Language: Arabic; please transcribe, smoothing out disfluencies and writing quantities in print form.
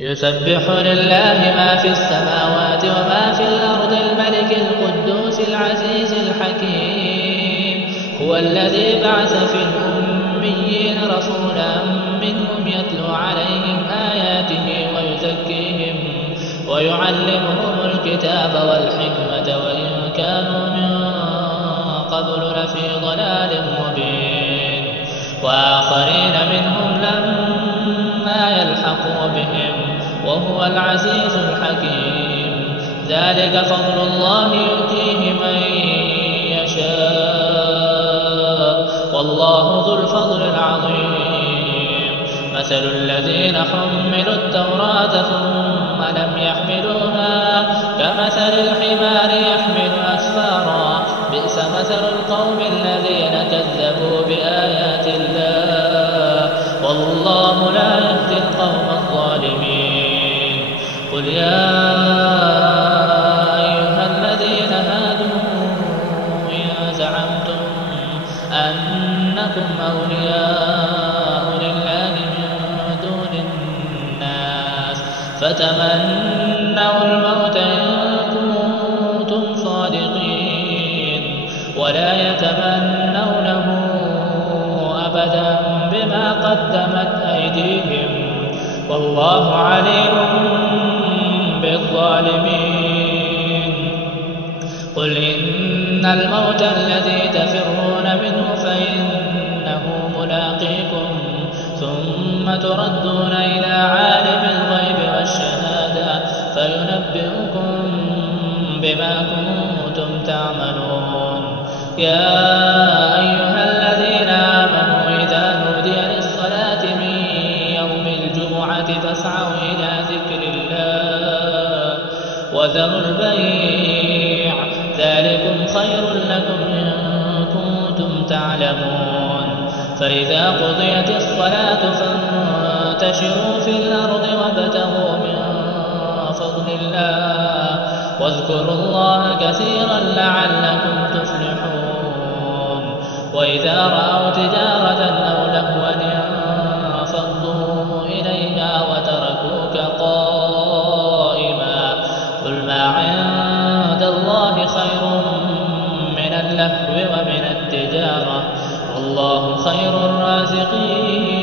يسبح لله ما في السماوات وما في الأرض الملك القدوس العزيز الحكيم. هو الذي بعث في الأميين رسولا منهم يتلو عليهم آياته ويزكيهم ويعلمهم الكتاب والحكمة وإن كانوا من قبل لفي ضلال مبين. وآخرين منهم لما يلحقوا بهم وهو العزيز الحكيم. ذلك فضل الله يؤتيه من يشاء والله ذو الفضل العظيم. مثل الذين حملوا التوراة ثم لم يحملوها كمثل الحمار يحمل أسفارا بئس مثل القوم الذين كذبوا بآيات الله والله لا يهدي القوم الظالمين. قل يا أيها الذين هادوا إن زعمتم أنكم أولياء لله من دون الناس فتمنوا الموت إن كنتم صادقين ولا يتمنونه أبدا بما قدمت أيديهم والله عليم بالظالمين. قل إن الموت الذي تفرون منه فإنه ملاقيكم ثم تردون إلى عالم الغيب والشهادة فينبئكم بما كنتم تعملون. يا أيها الذين آمنوا إذا نودي للصلاة من يوم الجمعة فاسعوا إلى ذكر الله وذروا البيع ذلكم خير لكم إن كنتم تعلمون. فإذا قضيت الصلاة فانتشروا في الأرض وابتغوا من فضل الله واذكروا الله كثيرا لعلكم تفلحون. وإذا رأوا تجارة أو لهوا انفضوا إليها وتركوك قائما. قل ما عند الله خير من اللهو ومن التجارة والله خير الرازقين.